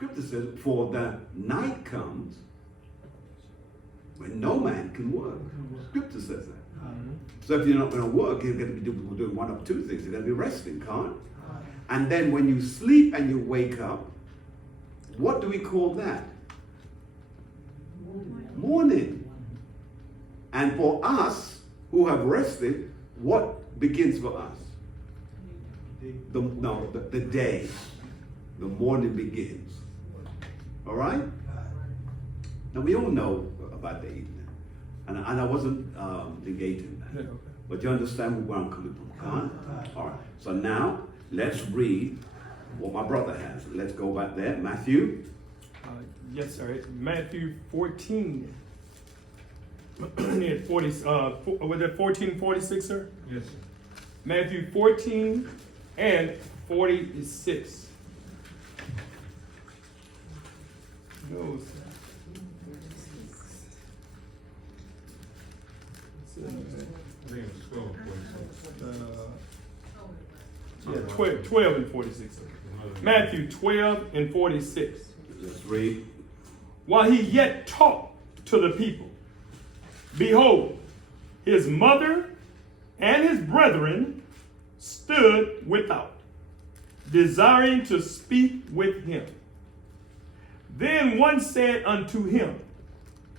Scripture says, for the night comes when no man can work. Scripture says that. So if you're not going to work, you're going to be doing one of two things. You're going to be resting, can't? And then when you sleep and you wake up, what do we call that? Morning. And for us who have rested, what begins for us? The day. The morning begins. All right? Now we all know about the evening. And I wasn't negating that. But you understand where I'm coming from, can't? All right. So now, let's read what my brother has. Let's go back there. Matthew. Yes, sir. Matthew 14. 40, was it 14:46, sir? Yes, sir. Matthew 14 and 46. No, sir. I think it was 12, 46. 12 and 46, sir. Matthew 12 and 46. Let's read. While he yet talked to the people, behold, his mother and his brethren stood without, desiring to speak with him. Then one said unto him,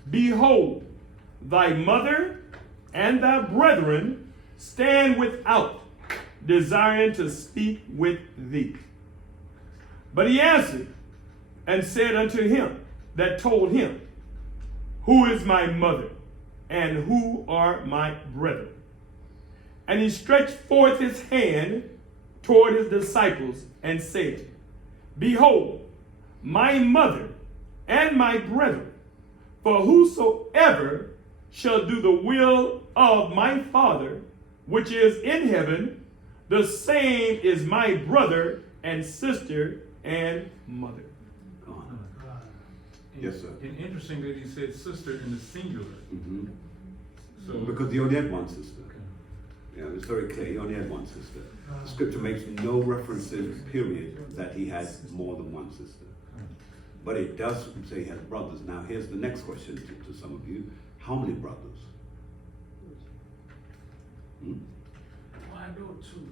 behold, thy mother and thy brethren stand without, desiring to speak with thee. But he answered and said unto him that told him, who is my mother, and who are my brethren? And he stretched forth his hand toward his disciples and said, behold, my mother and my brethren, for whosoever shall do the will of my Father, which is in heaven, the same is my brother and sister and mother. Yes, sir. And interesting that he said sister in the singular. Mm-hmm. So because he only had one sister. Okay. Yeah, it's very clear. He only had one sister. Scripture makes no references, period, that he had more than one sister. But it does say he has brothers. Now, here's the next question to some of you. How many brothers? Well, I know two.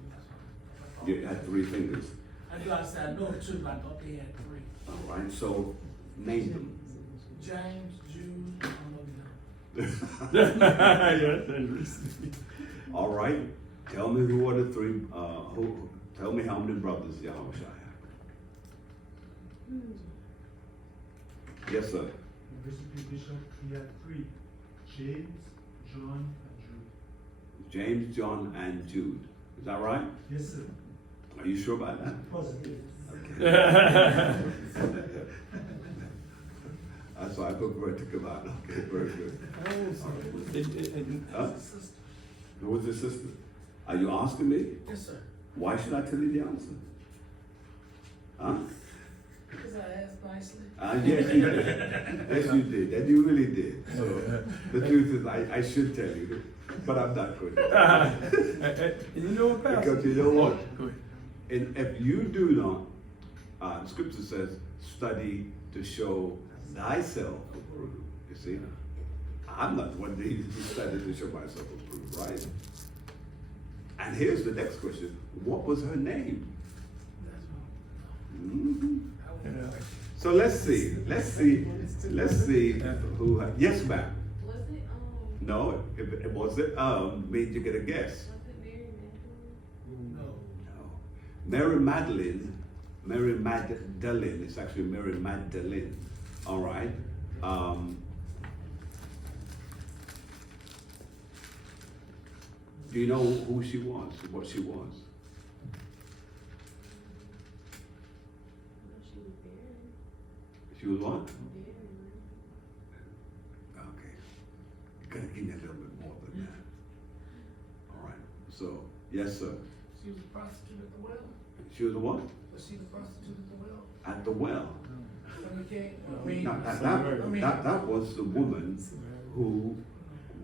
You had three fingers. I said I know two, but I thought they had three. All right, so name them. James, Jude, I don't know. Yes. All right, tell me who are the three, tell me how many brothers Yahawashi had. Yes, sir. Bishop, he had three: James, John, and Jude. James, John, and Jude. Is that right? Yes, sir. Are you sure about that? Positive. That's why I prefer to come out. Okay, very good. Huh? Who was his sister? Are you asking me? Yes, sir. Why should I tell you the answer? Huh? Because I asked nicely. Yes, you did. Yes, you did. And you really did. So the truth is, I should tell you, but I'm not going to. You know what, Pastor? Because you know what? Go ahead. And if you do not, Scripture says, study to show thyself approved. You see? I'm not one that needs to study to show myself approved, right? And here's the next question. What was her name? Mm-hmm. So let's see who had, yes, ma'am. Was it No, it wasn't, made you get a guess. was it No. Mary Magdalene? No. Mary Magdalene, it's actually Mary Magdalene, all right. Do you know who she was, what she was? She was barren. She was what? Barren. Okay. You gotta give me a little bit more than that. All right, so, yes, sir. She was a prostitute at the well. She was a what? Was she the prostitute at the well? At the well. That was the woman who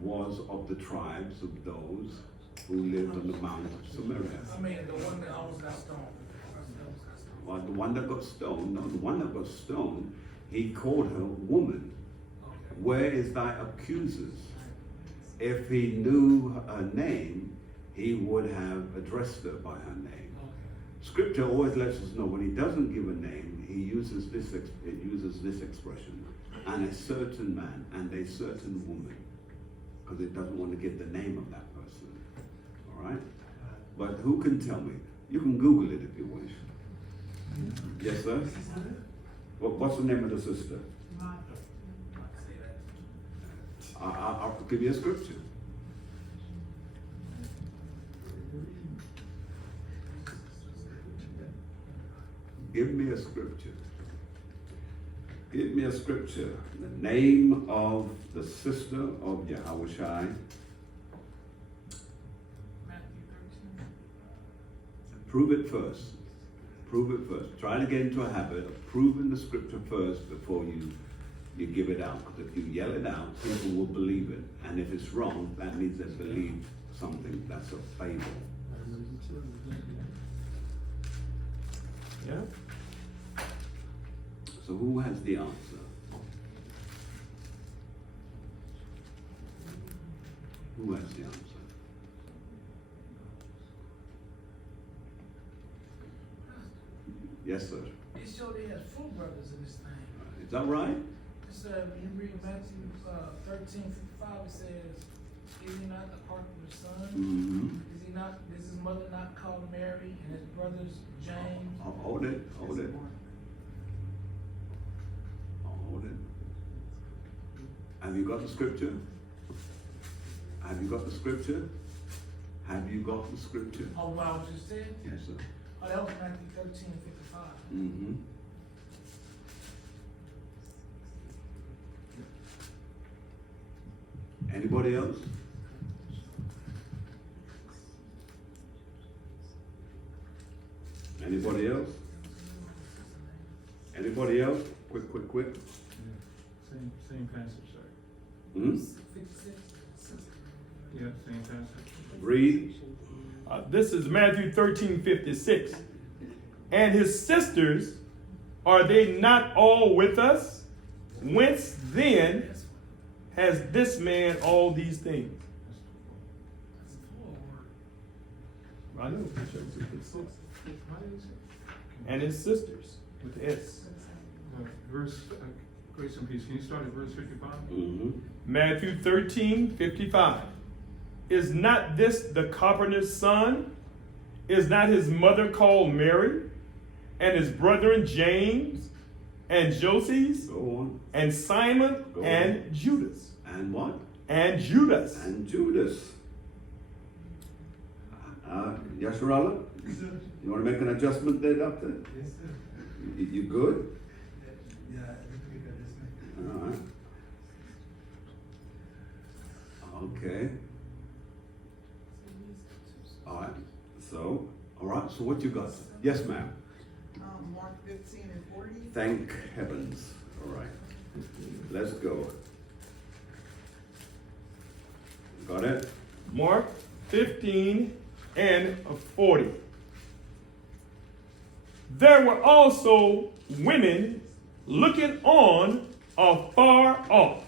was of the tribes of those who lived on the Mount of Samaria. I mean, the one that almost got stoned. Well, the one that got stoned, no, the one that got stoned, he called her woman. Okay. Where is thy accusers? If he knew her name, he would have addressed her by her name. Okay. Scripture always lets us know when he doesn't give a name, he uses this expression, and a certain man and a certain woman, because it doesn't want to give the name of that person. All right? But who can tell me? You can Google it if you wish. Yes, sir? What's the name of the sister? I'll give you a scripture. Give me a scripture. Give me a scripture. The name of the sister of Yahawashi. Matthew 13. Prove it first. Prove it first. Try to get into a habit of proving the scripture first before you give it out. Because if you yell it out, people will believe it. And if it's wrong, that means they believe something that's a fable. Yeah. So who has the answer? Who has the answer? Yes, sir. It showed they had full brothers in this thing. Is that right? It's, when you read Matthew 13:55, it says, "Is he not the Parker's son? Mm-hmm. Is his mother not called Mary, and his brothers James?" Hold it. Hold it. Hold it. Have you got the scripture? Have you got the scripture? Have you got the scripture? Oh, what I just said? Yes, sir. Oh, that was Matthew 13:55. Mm-hmm. Anybody else? Anybody else? Anybody else? Quick. Yeah. Same passage, sir. Hmm? 56. Yeah, same passage. Read. This is Matthew 13:56. And his sisters, are they not all with us? Whence then has this man all these things? That's a full word. I know. It shows it, it's six. Why did it say? And his sisters with S. Verse, grace and peace. Can you start at verse 55? Mm-hmm. Matthew 13:55. Is not this the carpenter's son? Is not his mother called Mary? And his brethren James and Joses Go on. and Simon Go and on. Judas? And what? And Judas. And Judas. Yasharala, you want to make an adjustment there, Doctor? Yes, sir. You good? Yeah, a little bit adjustment. All right. Okay. All right. So, all right. So what you got? Yes, ma'am. Mark 15:40. Thank heavens. All right. Let's go. Got it? Mark 15:40. There were also women looking on afar off,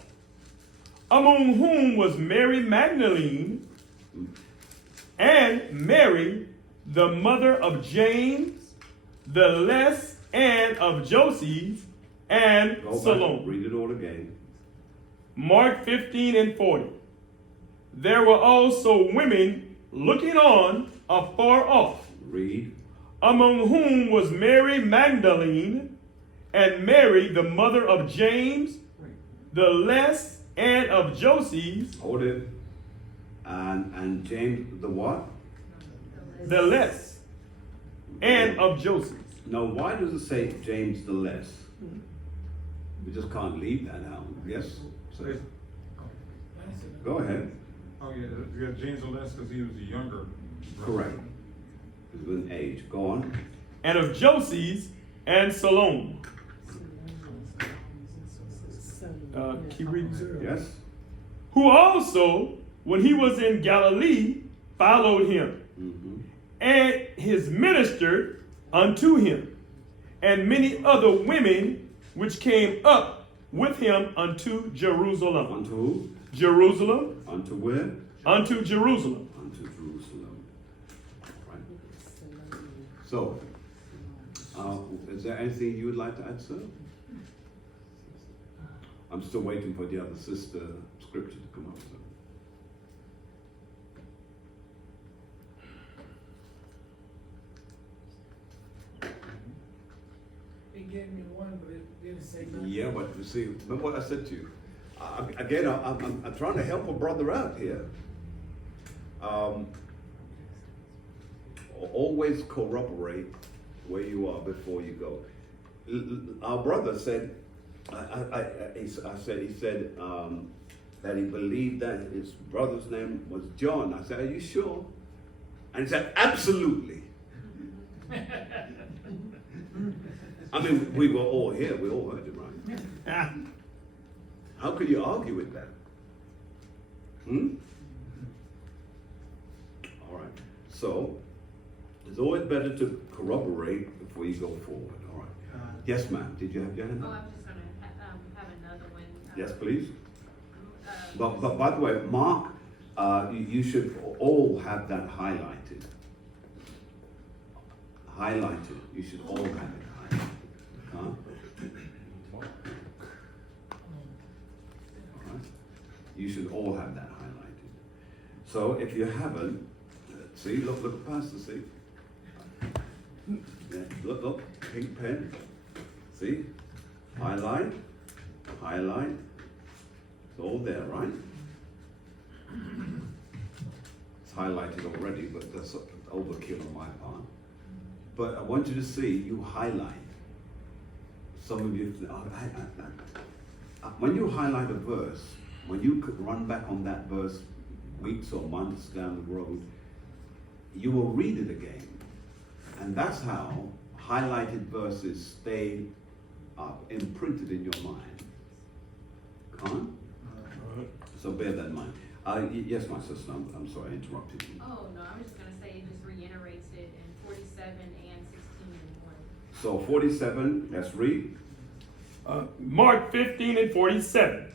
among whom was Mary Magdalene and Mary, the mother of James, the less, and of Joses, and Go back. Salome. Read it all again. Mark 15:40. There were also women looking on afar off, Read. among whom was Mary Magdalene and Mary, the mother of James, the less, and of Joses, Hold it. And James the what? the less, and of Joses. Now, why does it say James the less? We just can't leave that out. Yes? Say. Go ahead. Oh, yeah, you got James the less because he was the younger. brother. Correct. It's with age. Go on. And of Joses and Salome. Keep reading, sir. Yes? Who also, when he was in Galilee, followed him, Mm-hmm. and his ministered unto him. and many other women which came up with him unto Jerusalem. Unto who? Jerusalem. Unto where? Unto Jerusalem. Unto Jerusalem. Right. So, is there anything you would like to add, sir? I'm still waiting for the other sister scripture to come up, sir. It gave me one, but it didn't say nothing. Yeah, but you see, remember what I said to you? Again, I'm trying to help a brother out here. Always corroborate where you are before you go. Our brother said, he said that he believed that his brother's name was John. I said, are you sure? And he said, absolutely. I mean, we were all here. We all heard it, right? How could you argue with that? All right. So, it's always better to corroborate before you go forward. All right. Yes, ma'am. Did you have your hand Oh, up? I'm just gonna have another one. Yes, please. Uh, But by the way, Mark, you should all have that highlighted. Highlighted. You should all have it highlighted. Huh? All right. You should all have that highlighted. So if you haven't, see, look, Pastor, see. Yeah, look, pink pen. See? Highlight. It's all there, right? It's highlighted already, but that's overkill on my part. But I want you to see, you highlight. Some of you, when you highlight a verse, when you could run back on that verse weeks or months down the road, you will read it again. And that's how highlighted verses stay imprinted in your mind. Con? So bear that in mind. Yes, my sister, I'm sorry, I interrupted you. Oh, no, I was just gonna say it just reiterates it in 47 and 16 and 1. So 47, let's read. Mark 15 and 47.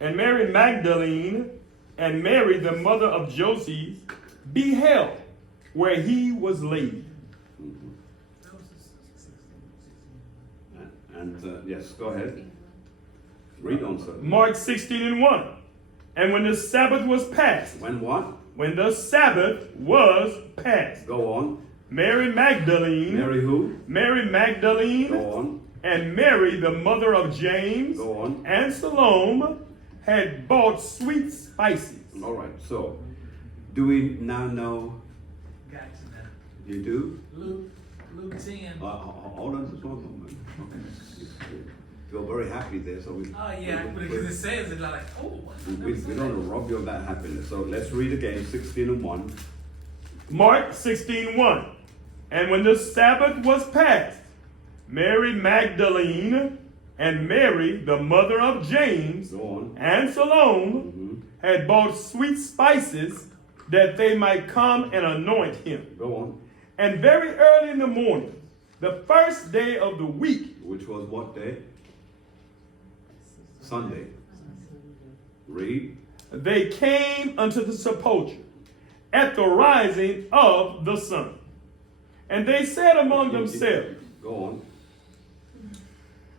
And Mary Magdalene and Mary, the mother of Joses, beheld where he was laid. And yes, go ahead. Read on, sir. Mark 16 and 1. And when the Sabbath was past. When what? When the Sabbath was past. Go on. Mary Magdalene. Mary who? Mary Magdalene. Go on. And Mary, the mother of James. Go on. And Salome had bought sweet spices. All right, so do we now know? Got you now. You do? Luke 10. Hold on just one moment. Okay. Feel very happy there, so we. Oh, yeah, because it says it like, oh, what? We don't want to rob you of that happiness. So let's read again, 16 and 1. Mark 16:1. And when the Sabbath was past, Mary Magdalene and Mary, the mother of James, Go on. and Salome had bought sweet spices that they might come and anoint him. Go on. And very early in the morning, the first day of the week, Which was what day? Sunday. Read. they came unto the sepulchre at the rising of the sun. And they said among themselves, Go on.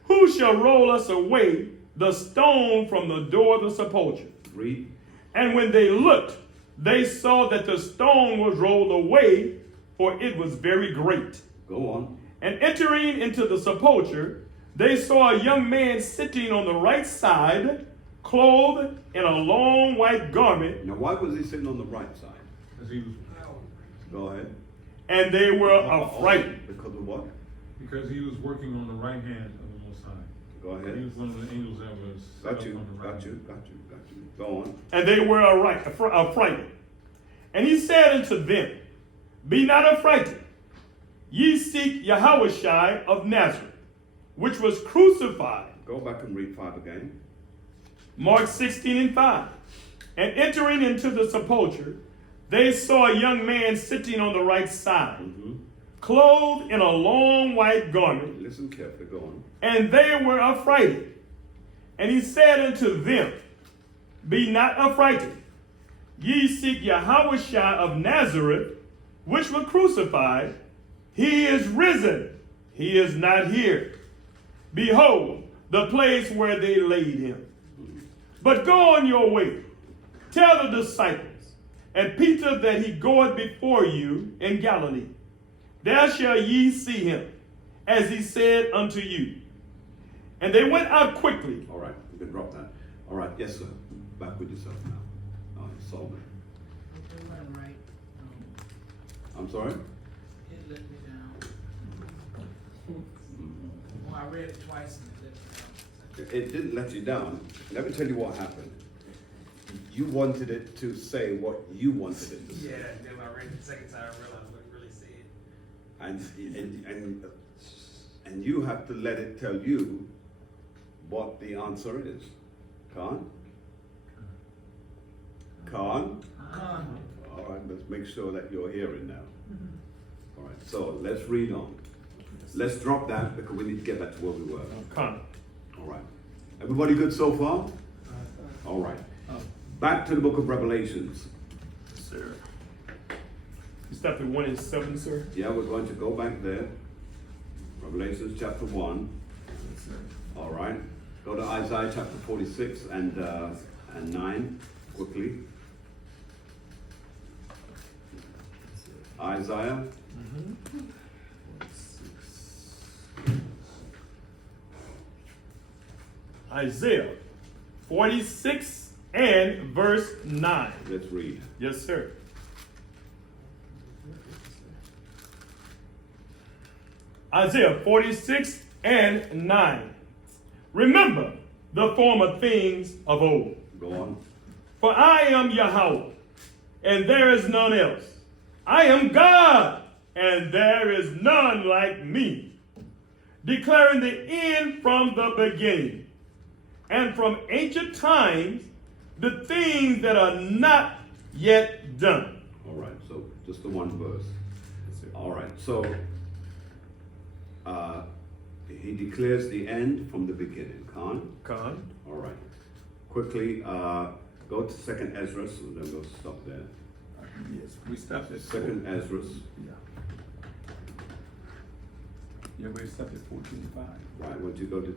who shall roll us away the stone from the door of the sepulchre? Read. And when they looked, they saw that the stone was rolled away, for it was very great. Go on. And entering into the sepulchre, they saw a young man sitting on the right side, clothed in a long white garment, Now, why was he sitting on the right side? Because he was, Go ahead. and they were affrighted. Because of what? because he was working on the right hand of the Most High. Go He ahead. was one of the angels that was set Got up you. on the right Got you. hand. Got you. Got you. Go on. And they were affrighted. And he said unto them, be not affrighted. Ye seek Yahawashi of Nazareth, which was crucified. Go back and read 5 again. Mark 16 and 5. And entering into the sepulchre, they saw a young man sitting on the right side, clothed in a long white garment, Listen carefully, go on. and they were affrighted. And he said unto them, Be not affrighted. Ye seek Yahawashi of Nazareth, which was crucified. He is risen. He is not here. Behold, the place where they laid him. But go on your way. Tell the disciples and Peter that he goeth before you in Galilee. There shall ye see him, as he said unto you. And they went out quickly. All right, you can drop that. All right, yes, sir. Back with yourself now. All right, Solomon. It wasn't right. I'm sorry? It let me down. Well, I read it twice and it let me down. It didn't let you down. Let me tell you what happened. You wanted it to say what you wanted it to say. Yeah, then when I read it the second time, I realized what it really said. And you have to let it tell you what the answer is. Khan? Khan? All right, let's make sure that you're hearing now. All right, so let's read on. Let's drop that because we need to get back to where we were. Come. All right. Everybody good so far? All right. Back to the book of Revelations. Yes, sir. You stopped at 1 and 7, sir? Yeah, we're going to go back there. Revelations chapter 1. Yes, sir. All right. Go to Isaiah chapter 46 and 9 quickly. Isaiah. Isaiah 46 and verse 9. Let's read. Yes, sir. Isaiah 46 and 9. Remember the former things of old. Go on. For I am Yahweh, and there is none else. I am God, and there is none like me, declaring the end from the beginning, and from ancient times the things that are not yet done. All right. So just the one verse. All right. So he declares the end from the beginning. Khan? Khan. All right. Quickly, go to 2nd Ezra, so then we'll stop there. Yes, we stopped at 2nd Ezra. Yeah. Yeah, we stopped at 14:5. Right, want to go to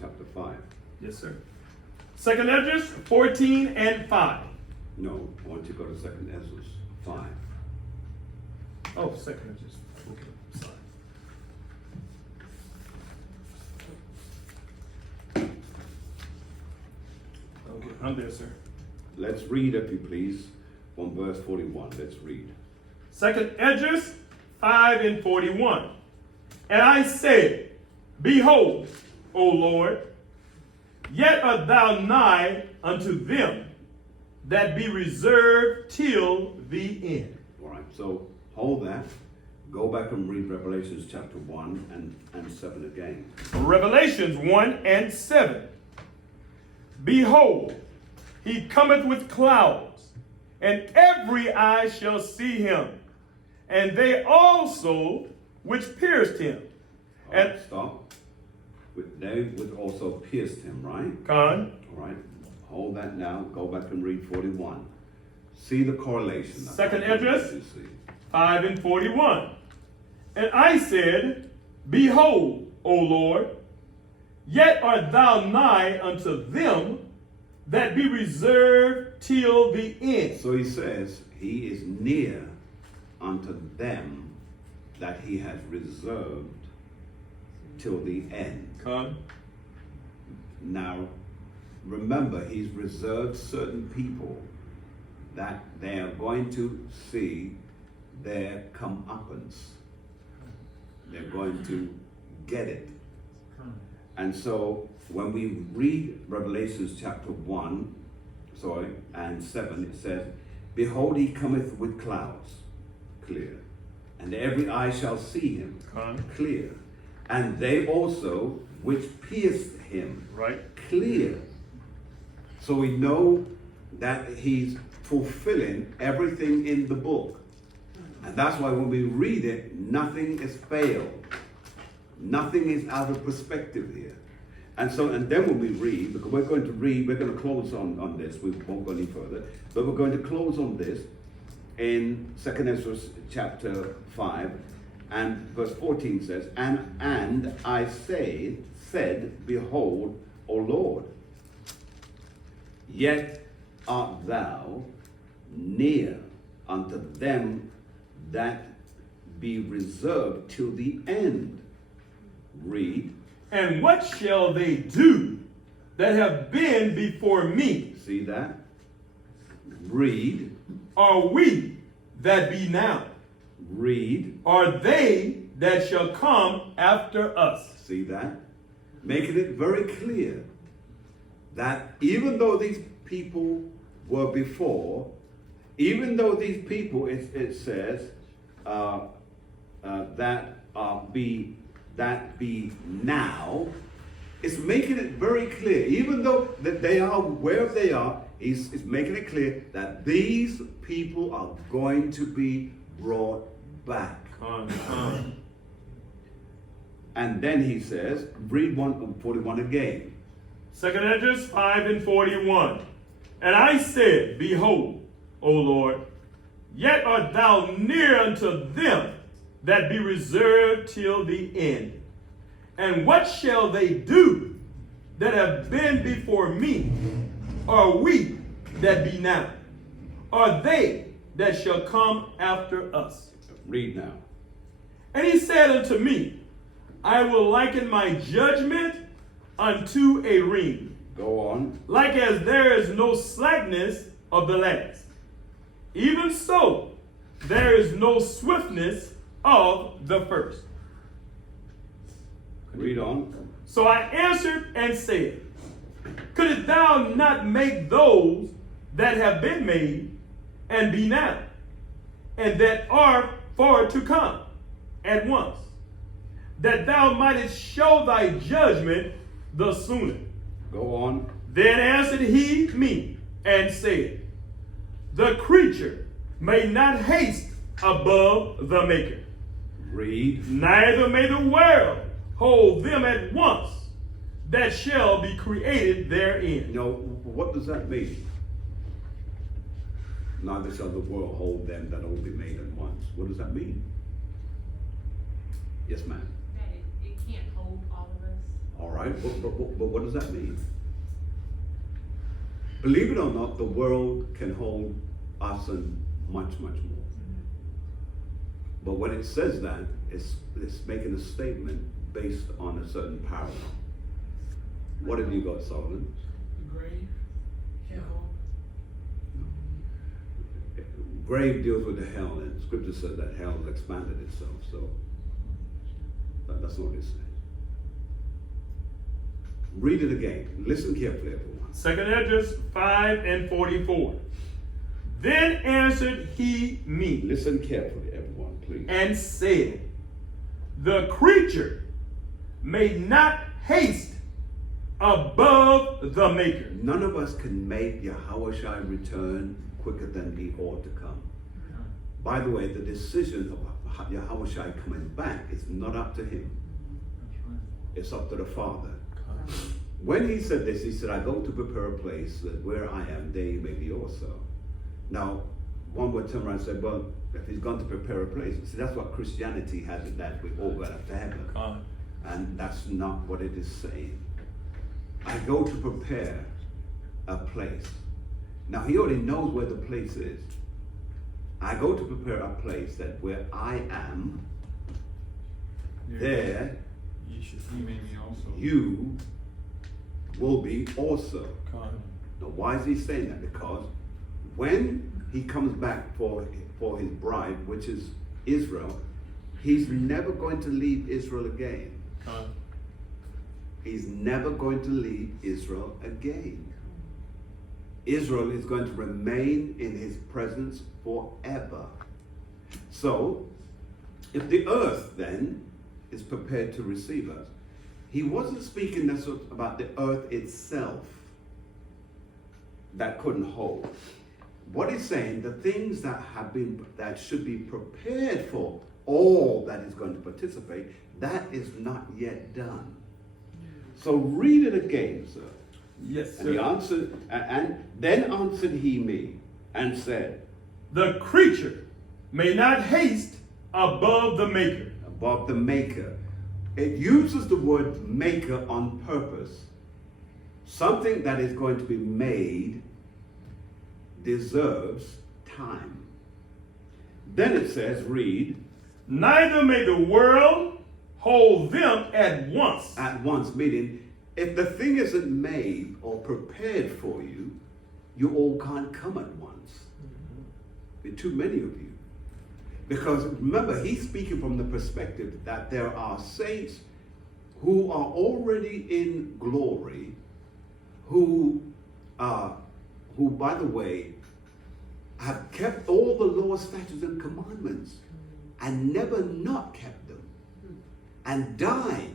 chapter 5. Yes, sir. 2nd Ezra 14 and 5. No, I want to go to 2nd Ezra 5. Oh, 2nd Ezra. Okay, sorry. Okay, I'm there, sir. Let's read, if you please, from verse 41. Let's read. 2nd Ezra 5 and 41. And I said, Behold, O Lord, yet art thou nigh unto them that be reserved till the end. All right, so hold that. Go back and read Revelations chapter 1 and 7 again. Revelations 1 and 7. Behold, he cometh with clouds, and every eye shall see him, and they also which pierced him. All right, stop. They would also pierced him, right? Khan. All right, hold that now. Go back and read 41. See the correlation. 2nd Ezra You see. 5 and 41. And I said, Behold, O Lord, yet art thou nigh unto them that be reserved till the end. So he says he is near unto them that he has reserved till the end. Khan. Now, remember, he's reserved certain people that they are going to see their comeuppance. They're going to get it. And so when we read Revelations chapter 1, and 7, it says, Behold, he cometh with clouds, clear, and every eye shall see him, clear, and they also which pierced him, Right. clear. So we know that he's fulfilling everything in the book. And that's why when we read it, nothing is failed. Nothing is out of perspective here. And then when we read, because we're going to close on this, we won't go any further, but we're going to close on this in 2 Ezra chapter 5, and verse 14 says, and I said, behold, O Lord, yet art thou near unto them that be reserved till the end. Read. And what shall they do that have been before me? See that? Read. Are we that be now? Read. Are they that shall come after us? See that? Making it very clear that even though these people were before, even though these people, it says, that be now, it's making it very clear, even though that they are where they are, it's making it clear that these people are going to be brought back. And then he says, read 141 again. 2 Ezra 5 and 41. And I said, behold, O Lord, yet art thou near unto them that be reserved till the end. And what shall they do that have been before me? Are we that be now? Are they that shall come after us? Read now. And he said unto me, I will liken my judgment unto a ring, Go on. like as there is no slackness of the last. Even so, there is no swiftness of the first. Read on. So I answered and said, couldst thou not make those that have been made and be now, and that are for to come at once, that thou mightest show thy judgment the sooner? Go on. Then answered he me and said, the creature may not haste above the maker, Read. neither may the world hold them at once that shall be created therein. Now, what does that mean? Neither shall the world hold them that will be made at once. What does that mean? Yes, ma'am. That it can't hold all of us. All right, but what does that mean? Believe it or not, the world can hold us and much, much more. But when it says that, it's making a statement based on a certain parallel. What have you got, Solomon? The grave can't hold. Grave deals with the hell, and Scripture says that hell has expanded itself, so that's not what it says. Read it again. Listen carefully, everyone. 2 Ezra 5 and 44. Then answered he me Listen carefully, everyone, please. and said, the creature may not haste above the maker. None of us can make Yahawashi return quicker than he ought to come. By the way, the decision of Yahawashi coming back is not up to him. It's up to the Father. When he said this, he said, I go to prepare a place that where I am, there you may be also. Now, one would turn around and say, well, if he's gone to prepare a place, see, that's what Christianity has it, that we all got to heaven. And that's not what it is saying. I go to prepare a place. Now, he already knows where the place is. I go to prepare a place that where I am, there He made me also. you will be also. Now, why is he saying that? Because when he comes back for his bride, which is Israel, he's never going to leave Israel again. He's never going to leave Israel again. Israel is going to remain in his presence forever. So, if the earth then is prepared to receive us, he wasn't speaking necessarily about the earth itself that couldn't hold. what he's saying, the things that should be prepared for all that is going to participate, that is not yet done. So read it again, sir. Yes, And he sir. answered, and then answered he me, and said, The creature may not haste above the maker. above the maker. It uses the word maker on purpose. Something that is going to be made deserves time. Then it says, read, Neither may the world hold them at once. at once, meaning if the thing isn't made or prepared for you, you all can't come at once. There are too many of you. Because remember, he's speaking from the perspective that there are saints who are already in glory, who by the way, have kept all the law, statutes, and commandments, and never not kept them, and died.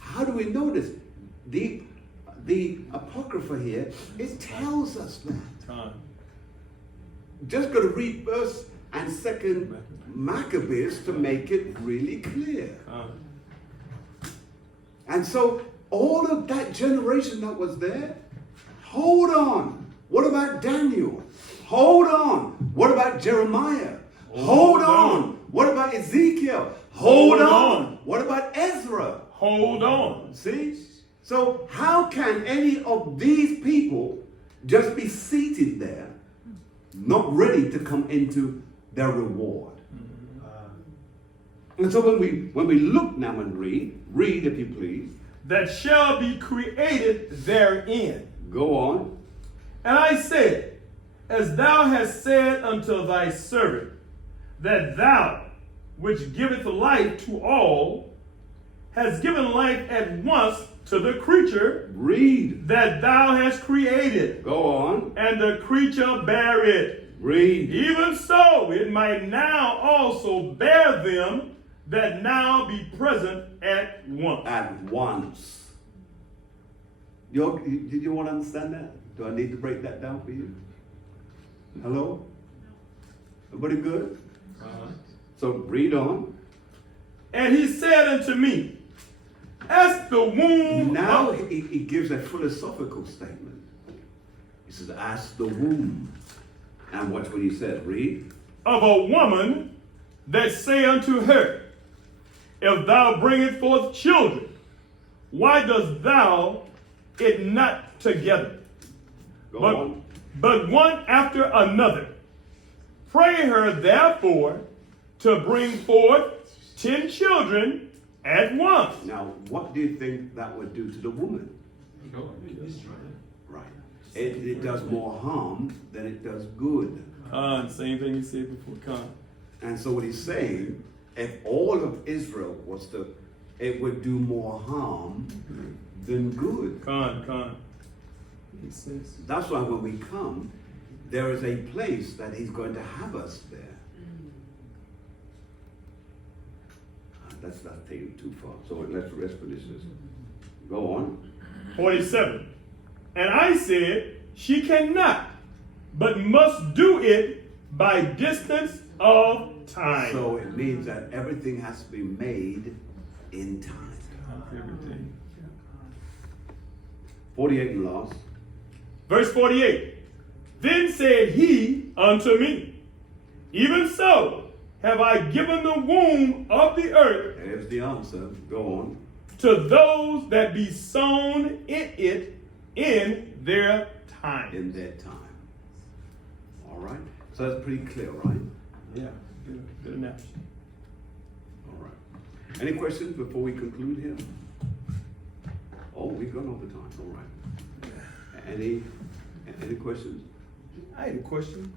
How do we know this? The Apocrypha here, it tells us that. Just got to read 1st and 2nd Maccabees to make it really clear. And so all of that generation that was there, hold on. What about Daniel? Hold on. What about Jeremiah? Hold on. What about Ezekiel? Hold on. What about Ezra? Hold on. See? So how can any of these people just be seated there, not ready to come into their reward? And so when we look now and read if you please. That shall be created therein. Go on. And I said, as thou hast said unto thy servant, that thou, which giveth life to all, hast given life at once to the creature Read. that thou hast created, Go on. and the creature bare it. Read. Even so, it might now also bear them that now be present at once. At once. Did you want to understand that? Do I need to break that down for you? Hello? Everybody good? So read on. And he said unto me, as the womb Now of, he gives a philosophical statement. He says, as the womb. And watch what he says. Read. of a woman that say unto her, if thou bringest forth children, why dost thou it not together? Go on. But one after another. Pray her therefore to bring forth 10 children at once. Now, what do you think that would do to the woman? Right. It does more harm than it does good. Same thing he said before. And so what he's saying, if all of Israel was to, it would do more harm than good. He says. That's why when we come, there is a place that he's going to have us there. That's not taking too far. So let's finish this. Go on. 47. And I said, she cannot, but must do it by distance of time. So it means that everything has to be made in time. 48 and last. Verse 48. Then said he unto me, even so have I given the womb of the earth There's the answer. Go on. to those that be sown in it in their time. In their time. All right. So that's pretty clear, right? Yeah, good enough. All right. Any questions before we conclude here? Oh, we've gone over time. All right. Any questions? I had a question.